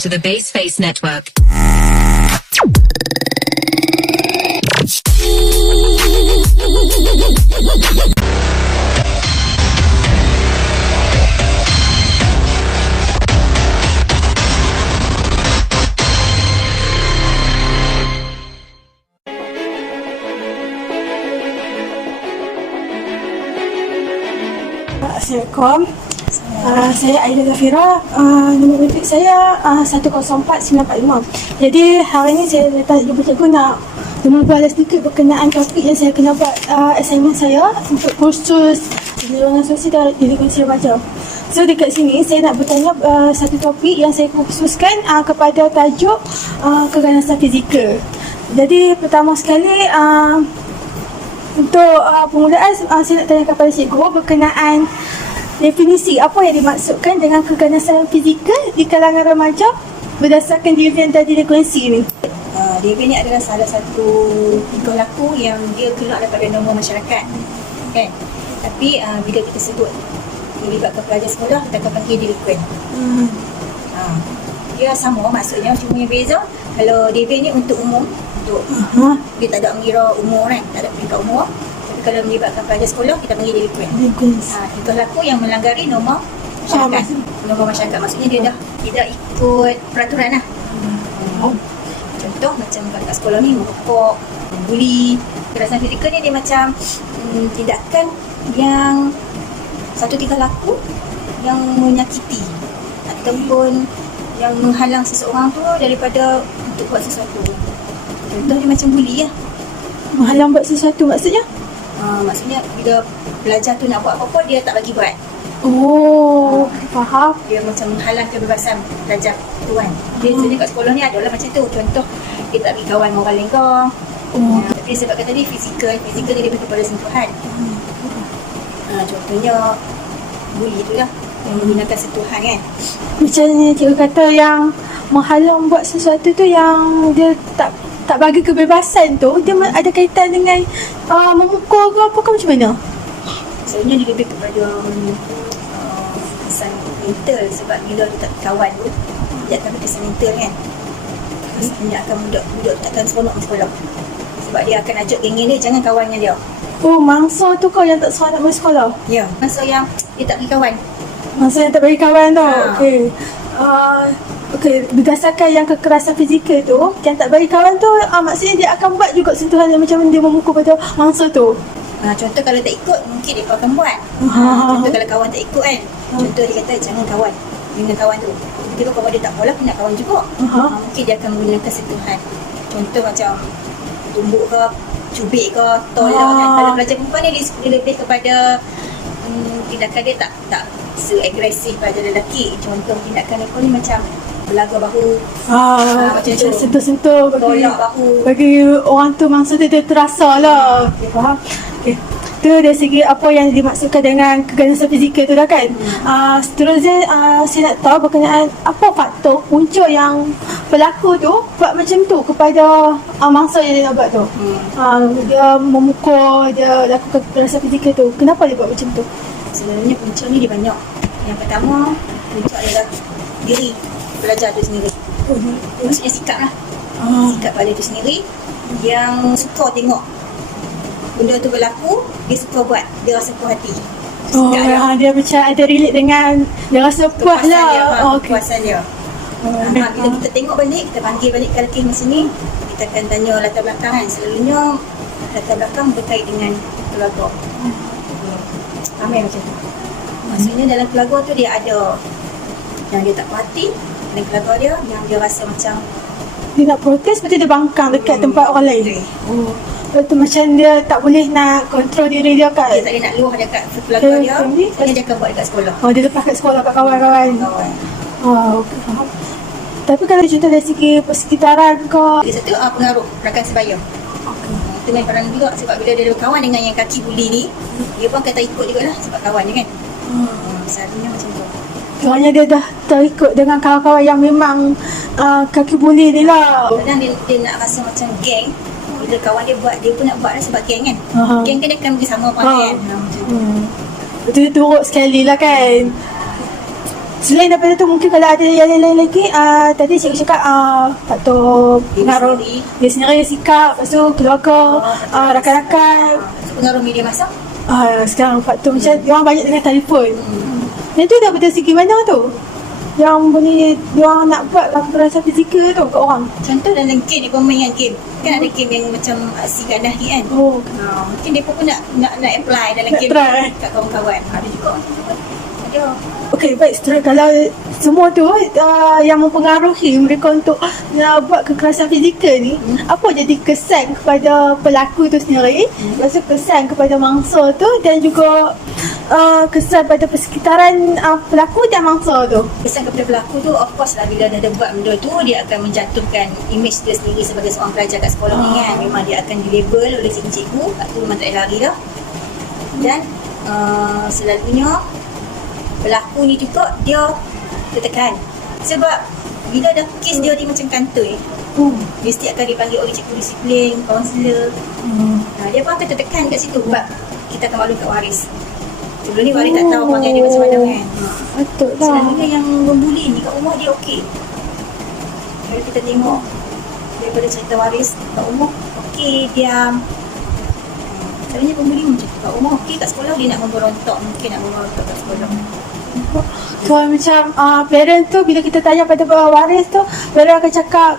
to the Baseface Network. Assalamualaikum. Saya Aida Zafira. Nombor bilik saya 104945. Jadi hari ini saya datang jumpa cikgu nak berbual sedikit berkenaan topik yang saya kena buat assignment saya untuk kursus penerangan sosial di Lingkungan Remaja. So dekat sini saya nak bertanya satu topik yang saya khususkan kepada tajuk keganasan fizikal. Jadi pertama sekali untuk permulaan saya nak tanya kepada cikgu berkenaan definisi apa yang dimaksudkan dengan keganasan fizikal di kalangan remaja berdasarkan Devian dan Delinkuensi ni. Devian ni adalah salah satu tingkah laku yang dia keluar daripada norma masyarakat, kan? Tapi bila kita sebut melibatkan pelajar sekolah, kita akan panggil delinkuent. Dia sama maksudnya, cuma yang beza kalau Devian ni untuk umum, untuk dia tak ada mengira umur, kan? Tak ada peringkat umur. Tapi kalau melibatkan pelajar sekolah, kita panggil delinkuent. Tingkah laku yang melanggari norma masyarakat. Norma masyarakat maksudnya dia dah tidak ikut peraturan lah. Contoh macam kat sekolah ni merokok, membuli. Kekerasan fizikal ni dia macam tindakan yang satu tingkah laku yang menyakiti ataupun yang menghalang seseorang tu daripada untuk buat sesuatu. Contoh dia macam buli lah. Menghalang buat sesuatu maksudnya? Maksudnya bila pelajar tu nak buat apa-apa, dia tak bagi buat. Faham. Dia macam menghalang kebebasan pelajar tu, kan. Dia sebenarnya kat sekolah ni adalah macam tu. Contoh, dia tak bagi kawan orang lain kau. Tapi sebabkan tadi fizikal dia lebih kepada sentuhan. Contohnya buli tu lah, yang menggunakan sentuhan, kan. Macam cikgu kata yang menghalang buat sesuatu tu yang dia tak bagi kebebasan tu, dia ada kaitan dengan memukul ke apa ke macam mana? Sebenarnya dia lebih kepada kesan mental, sebab bila dia tak kawan tu, dia akan berkesan mental, kan. Maksudnya akan budak takkan seronok di sekolah, sebab dia akan ajak geng dia jangan kawannya dia. Mangsa tu kau yang tak seronok pergi sekolah? Ya, masa yang dia tak bagi kawan. Masa yang tak bagi kawan tu? Okey, berdasarkan yang kekerasan fizikal tu, yang tak bagi kawan tu, maksudnya dia akan buat juga sentuhan yang macam dia memukul pada mangsa tu. Contoh kalau tak ikut, mungkin dia akan buat. Contoh kalau kawan tak ikut, kan. Contoh dia kata jangan kawan dengan kawan tu. Tiba-tiba kawan dia tak boleh, nak kawan juga. Mungkin dia akan menggunakan sentuhan. Contoh macam tumbuk ke, cubit ke, tolak, kan. Kalau pelajar perempuan ni dia lebih kepada tindakan dia tak seagresif pada lelaki. Contoh tindakan mereka ni macam belaga bahu, macam tu, sentuh-sentuh tolak bahu. bagi orang tu mangsa dia terasa lah. Faham? Okay. Tu dari segi apa yang dimaksudkan dengan keganasan fizikal tu dah, kan. Seterusnya saya nak tahu berkenaan apa faktor punca yang pelaku tu buat macam tu kepada mangsa yang dia nak buat tu. Dia memukul, dia lakukan keganasan fizikal tu. Kenapa dia buat macam tu? Sebenarnya punca ni dia banyak. Yang pertama, punca adalah diri pelajar tu sendiri. Maksudnya sikap lah. Sikap pada tu sendiri yang suka tengok benda tu berlaku, dia suka buat, dia rasa puas hati. Dia macam ada relate dengan, dia rasa puas lah. Kepuasan dia. Bila kita tengok balik, kita panggil balik ke kes masa ni, kita akan tanya latar belakang, kan. Selalunya latar belakang berkait dengan keluarga. Ramai macam tu. Maksudnya dalam keluarga tu dia ada yang dia tak puas hati, dalam keluarga dia yang dia rasa macam dia nak protes, lepas tu dia bangkang dekat tempat orang lain. Lepas tu macam dia tak boleh nak kontrol diri dia, kan. Dia tak boleh nak luah dekat keluarga dia, dia akan buat dekat sekolah. Dia lepas kat sekolah, kat kawan-kawan. Okay, faham. Tapi kalau contoh dari segi persekitaran ke, dia satu pengaruh rakan sebaya. Itu main peranan juga, sebab bila dia berkawan dengan yang kaki buli ni, dia pun akan tak ikut jugalah sebab kawan dia, kan. Selalunya macam tu. Soalnya dia dah terikut dengan kawan-kawan yang memang kaki buli ni lah. Kadang dia nak rasa macam geng. Bila kawan dia buat, dia pun nak buat lah sebab geng, kan. Geng kan dia akan bersama perangai, kan. Macam tu. Betul dia turut sekali lah, kan. Selain daripada tu mungkin kalau ada yang lain lagi, tadi cikgu cakap faktor pengaruh dia sendiri, sikap, lepas tu keluarga, rakan-rakan. Pengaruh media masa. Sekarang faktor macam diorang banyak dengan telefon. Yang tu daripada segi mana tu? Yang boleh diorang nak buat kekerasan fizikal tu kat orang. Contoh dalam game, dia permainan game. Kan ada game yang macam aksi ganas ni kan. Mungkin dia pun nak apply dalam game kat kawan-kawan. Ada juga macam tu. Ada. Okey, baik. Seterusnya kalau semua tu yang mempengaruhi mereka untuk buat kekerasan fizikal ni, apa jadi kesan kepada pelaku tu sendiri, lepas tu kesan kepada mangsa tu, dan juga kesan pada persekitaran pelaku dan mangsa tu. Kesan kepada pelaku tu, of course lah, bila dah ada buat benda tu, dia akan menjatuhkan image dia sendiri sebagai seorang pelajar kat sekolah ni kan. Memang dia akan dilabel oleh cikgu, kat tu memang tak ada lari dah. Dan selalunya pelaku ni juga dia tertekan. Sebab bila dah kes dia macam kantoi, dia mesti akan dipanggil oleh cikgu disiplin, kaunselor. Dia pun akan tertekan kat situ. Sebab kita akan maklum kat waris. Sebelum ni waris tak tahu panggil dia macam mana kan. Betul lah. Selalunya yang membuli ni kat rumah dia okey. Kalau kita tengok daripada cerita waris kat rumah, okey, diam. Selalunya pembuli macam tu. Kat rumah okey, kat sekolah dia nak memberontak. Mungkin nak memberontak kat sekolah. Kalau macam parent tu, bila kita tanya pada waris tu, parent akan cakap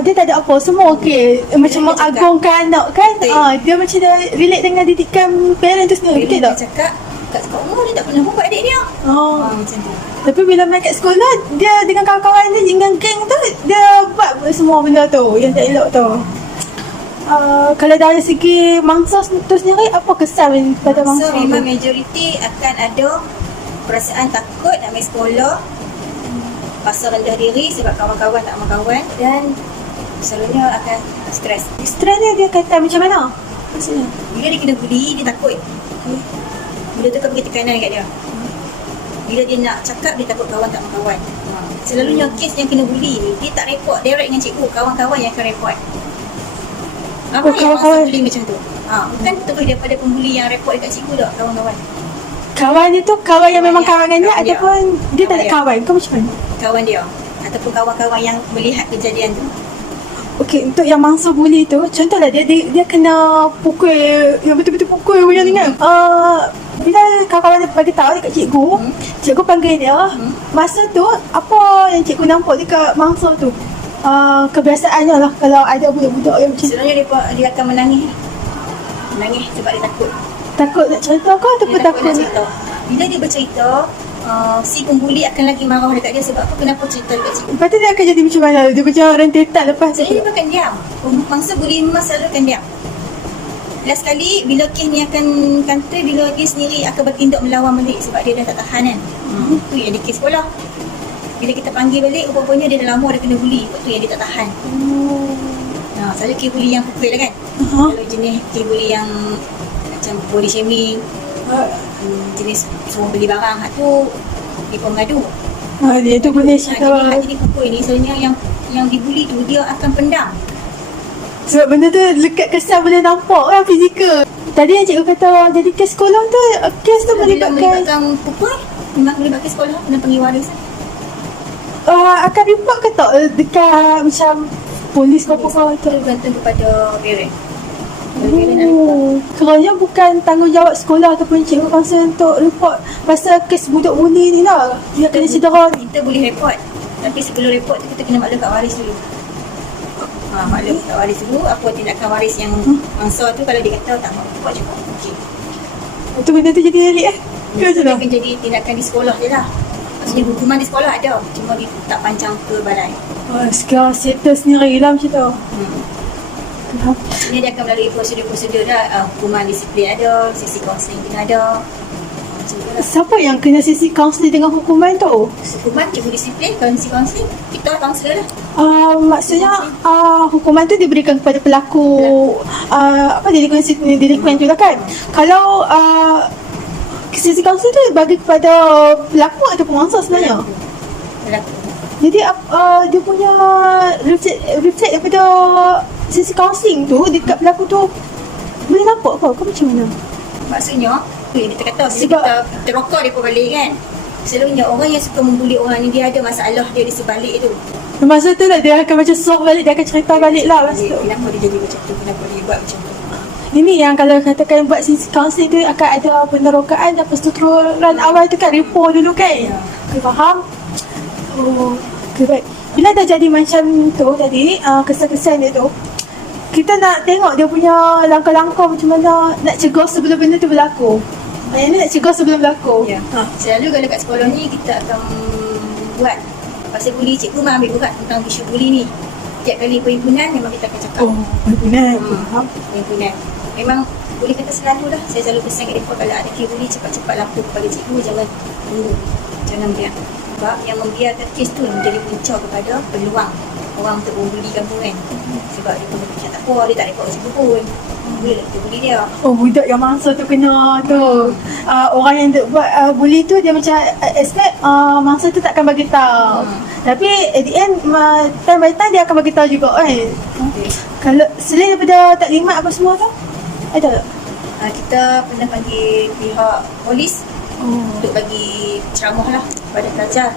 dia tak ada apa, semua okey. Macam mengagungkan anak kan. Dia macam dia relate dengan didikan parent tu sendiri. Betul tak? Dia cakap kat rumah dia tak pernah buat adik dia. Macam tu. Tapi bila main kat sekolah, dia dengan kawan-kawan dia, dengan geng tu, dia buat semua benda tu yang tak elok tu. Kalau dari segi mangsa tu sendiri, apa kesan pada mangsa tu? Memang majoriti akan ada perasaan takut nak main sekolah, rasa rendah diri sebab kawan-kawan tak mahu kawan, dan selalunya akan stres. Stres ni dia kata macam mana? Maksudnya? Bila dia kena bully, dia takut. Bila tu kan bagi tekanan dekat dia. Bila dia nak cakap, dia takut kawan tak mahu kawan. Selalunya kes yang kena bully ni, dia tak report direct dengan cikgu, kawan-kawan yang akan report. Apa yang masa bully macam tu? Bukan terus daripada pembuli yang report dekat cikgu tak, kawan-kawan. Kawan dia tu kawan yang memang kawan dengan dia, ataupun dia tak ada kawan ke macam mana? Kawan dia ataupun kawan-kawan yang melihat kejadian tu. Okey, untuk yang mangsa bully tu, contohlah dia kena pukul, yang betul-betul pukul macam ni kan. Bila kawan-kawan dia bagi tahu dekat cikgu, cikgu panggil dia. Masa tu apa yang cikgu nampak dekat mangsa tu? Kebiasaannya lah kalau ada budak-budak yang macam sebenarnya dia akan menangis sebab dia takut nak cerita ke ataupun takut nak cerita. Bila dia bercerita, si pembuli akan lagi marah dekat dia sebab apa, kenapa cerita dekat cikgu. Lepas tu dia akan jadi macam mana? Dia macam rentetan lepas tu. Jadi dia akan diam. Mangsa bully memang selalu akan diam. Last kali bila kes ni akan kantoi, bila dia sendiri akan bertindak melawan balik sebab dia dah tak tahan kan. Tu yang di kes sekolah. Bila kita panggil balik, rupanya dia dah lama dah kena bully. Waktu yang dia tak tahan. Selalu kes bully yang pukul lah kan. Kalau jenis kes bully yang macam body shaming, jenis semua beli barang, tu dia pun mengadu. Dia tu boleh cakap. Jadi pukul ni sebenarnya yang dibuli tu dia akan pendam. Sebab benda tu lekat kesan boleh nampak kan, fizikal. Tadi yang cikgu kata jadi kes sekolah tu, kes tu melibatkan pukul, memang melibatkan sekolah, kena panggil waris. Akan report ke tak dekat macam polis ke apa-apa tu? Tergantung kepada parent. Kerana bukan tanggungjawab sekolah ataupun cikgu kaunselor untuk report pasal kes budak bully ni lah. Dia kena cedera ni. Kita boleh report, tapi sebelum report tu kita kena maklum kat waris dulu. Maklum kat waris dulu apa tindakan waris yang mangsa tu. Kalau dia kata tak mahu report je, okey. Itu benda tu jadi delik Itu akan jadi tindakan di sekolah je lah. Maksudnya hukuman di sekolah ada, cuma dia tak pancang ke balai. Sekarang settle sendiri lah macam tu. Ini dia akan melalui prosedur-prosedur dah. Hukuman disiplin ada, sesi kaunseling kena ada. Siapa yang kena sesi kaunseling dengan hukuman tu? Hukuman, cikgu disiplin. Kalau sesi kaunseling, kita kaunselor lah. Maksudnya hukuman tu diberikan kepada pelaku. Delinquent tu lah kan. Kalau sesi kaunseling tu bagi kepada pelaku ataupun mangsa sebenarnya? Pelaku. Jadi dia punya reflect daripada sesi kaunseling tu dekat pelaku tu boleh nampak ke macam mana? Maksudnya dia kata sebab kita terokok dia pun balik kan. Selalunya orang yang suka membuli orang ni, dia ada masalah dia di sebalik tu. Masa tu lah dia akan macam soft balik, dia akan cerita balik lah masa tu. Kenapa dia jadi macam tu, kenapa dia buat macam tu. Ini yang kalau katakan buat sisi kaunseling tu akan ada penerokaan dan perstrukturan awal tu kan, repo dulu kan. Okay, faham? Oh, okay, baik. Bila dah jadi macam tu tadi, kesan-kesan dia tu, kita nak tengok dia punya langkah-langkah macam mana nak cegah sebelum benda tu berlaku. Yang ni nak cegah sebelum berlaku. Ya. Selalu kalau kat sekolah ni kita akan buat pasal buli, cikgu memang ambil berat tentang isu buli ni. Setiap kali perhimpunan memang kita akan cakap. Oh, benar. Faham? Perhimpunan. Memang boleh kata selalu lah. Saya selalu pesan kat mereka kalau ada kes buli, cepat-cepat lapor kepada cikgu, jangan tunggu. Jangan biar. Sebab yang membiarkan kes tu menjadi punca kepada peluang orang untuk membuli kamu kan. Sebab dia pun macam tak apa, dia tak rekod cikgu pun. Boleh kita buli dia. Oh, budak yang mangsa tu kena tu. Orang yang buat bully tu dia macam expect mangsa tu takkan bagi tahu. Tapi at the end time by time dia akan bagi tahu juga kan. Okay. Kalau selain daripada taklimat apa semua tu, ada tak? Kita pernah panggil pihak polis untuk bagi ceramah lah kepada pelajar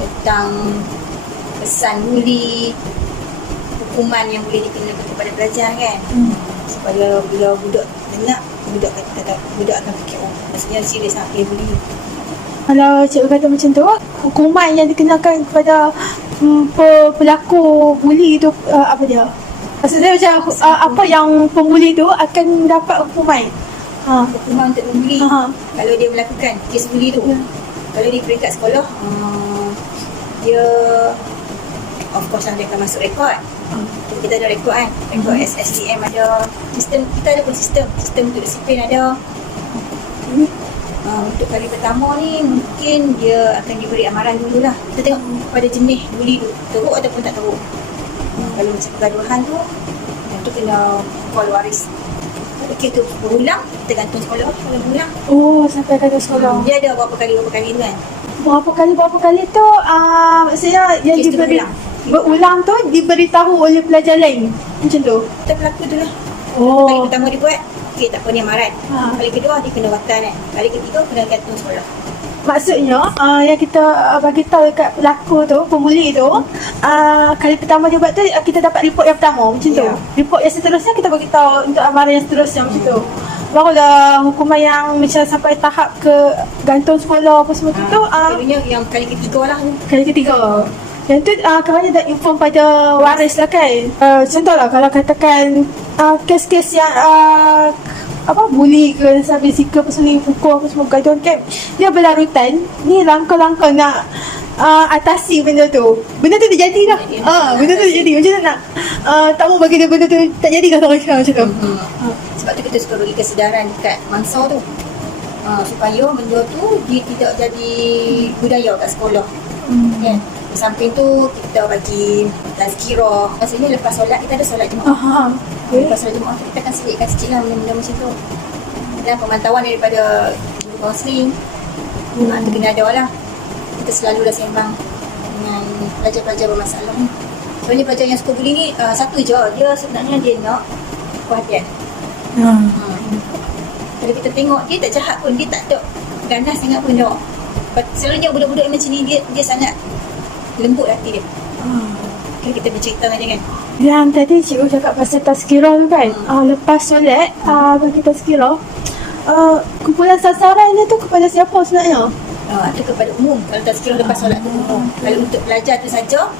tentang kesan buli, hukuman yang boleh dikenakan kepada pelajar kan. Supaya bila budak dengar, budak akan fikir, oh maksudnya serius nak play buli. Kalau cikgu kata macam tu, hukuman yang dikenakan kepada pelaku bully tu apa dia? Maksudnya macam apa yang pembuli tu akan dapat hukuman? Hukuman untuk membuli. Kalau dia melakukan kes buli tu, kalau di peringkat sekolah, dia of course lah dia akan masuk rekod. Kita ada rekod kan, rekod SSDM ada, sistem kita ada pun sistem untuk disiplin ada. Untuk kali pertama ni mungkin dia akan diberi amaran dululah. Kita tengok pada jenis buli tu, teruk ataupun tak teruk. Kalau macam pergaduhan tu kena call waris. Kalau kes tu berulang, kita gantung sekolah. Kalau berulang, Sampai kata sekolah. dia ada berapa kali tu kan. Berapa kali tu maksudnya yang Kes tu diberi berulang tu diberitahu oleh pelajar lain. Macam tu. Kita pelaku tu lah. Kali pertama dia buat, okey tak apa ni amaran. Kali kedua dia kena watan kan. Kali ketiga kena gantung sekolah. Maksudnya yang kita bagi tahu dekat pelaku tu, pembuli tu, kali pertama dia buat tu kita dapat report yang pertama macam tu. Report yang seterusnya kita bagi tahu untuk amaran yang seterusnya macam tu. Barulah hukuman yang macam sampai tahap ke gantung sekolah apa semua tu Akhirnya yang kali ketiga lah tu. kali ketiga. Yang tu kerana dah inform pada waris lah kan. Contohlah kalau katakan kes-kes yang bully ke sampai fizikal apa semua, pukul apa semua, gaduhan kan, dia berlarutan. Ni langkah-langkah nak atasi benda tu. Benda tu terjadi dah. Benda tu terjadi. Macam mana nak tak mau bagi dia benda tu tak jadi dah macam tu. Sebab tu kita suka bagi kesedaran dekat mangsa tu. Supaya benda tu dia tidak jadi budaya kat sekolah. Kan? Di samping tu kita bagi tazkirah. Maksudnya lepas solat kita ada solat Jumaat. Lepas solat Jumaat kita akan selitkan sikit lah benda-benda macam tu. Dan pemantauan daripada guru kaunseling tu kena ada lah. Kita selalu dah sembang dengan pelajar-pelajar bermasalah ni. Sebenarnya pelajar yang suka buli ni satu je, dia sebenarnya dia nak perhatian. Kalau kita tengok dia tak jahat pun, dia tak ada ganas sangat pun dia. Selalunya budak-budak macam ni dia sangat lembut hati dia. Kalau kita bercerita dengan dia kan. Yang tadi cikgu cakap pasal tazkirah tu kan. Lepas solat bagi tazkirah, kumpulan sasaran dia tu kepada siapa sebenarnya? Itu kepada umum. Kalau tazkirah lepas solat tu umum. Kalau untuk pelajar tu saja,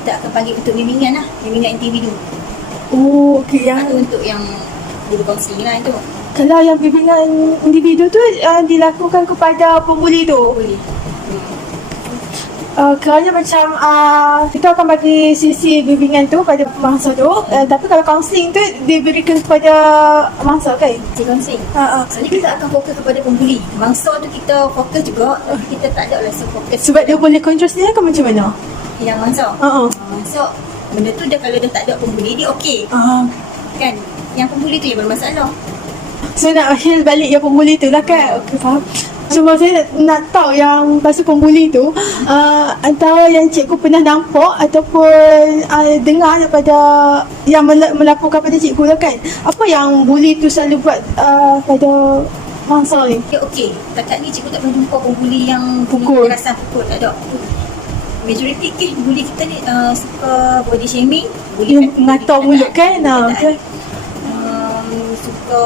kita akan panggil untuk bimbingan lah, bimbingan individu. Okey. Yang itu untuk yang guru kaunseling lah itu. Kalau yang bimbingan individu tu dilakukan kepada pembuli tu. Boleh. Kerana macam kita akan bagi sisi bimbingan tu pada mangsa tu, tapi kalau kaunseling tu diberikan kepada mangsa kan? Kaunseling. Sebenarnya kita akan fokus kepada pembuli. Mangsa tu kita fokus juga, tapi kita tak ada rasa fokus. Sebab dia boleh kontrol sendiri ke macam mana? Yang mangsa. Mangsa benda tu dah kalau dah tak ada pembuli dia okey. Kan? Yang pembuli tu yang bermasalah. So nak heal balik yang pembuli tu lah kan? Okey, faham. Cuma saya nak tahu yang pasal pembuli tu, antara yang cikgu pernah nampak ataupun dengar daripada yang melaporkan pada cikgu lah kan, apa yang bully tu selalu buat pada masa ni. Dia okey. Takat ni cikgu tak pernah jumpa pembuli yang Pukul. kekerasan pukul. Tak ada. Majoriti kes buli kita ni suka body shaming. Yang mengatar mulut kan? Okay. Suka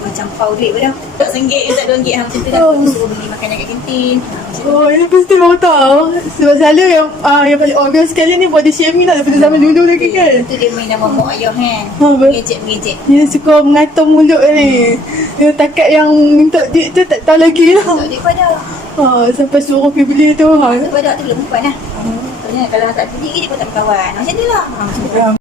macam pau duit pada RM1, RM2 macam tu lah. Oh. Suruh beli makanan kat kantin. Macam tu. Oh, ini pasti baru tahu. Sebab selalu yang paling obvious sekali ni body shaming lah daripada zaman dulu lagi kan. Itu dia main nama mak ayah kan. betul. Mengejek-mengejek. Dia suka mengatur mulut ni. Dia takat yang minta duit tu tak tahu lagi lah. Tak duit pada. Sampai suruh pergi beli tu. Pada tu belum perempuan lah. Kalau tak beli dia pun tak berkawan. Macam tu lah. Macam tu.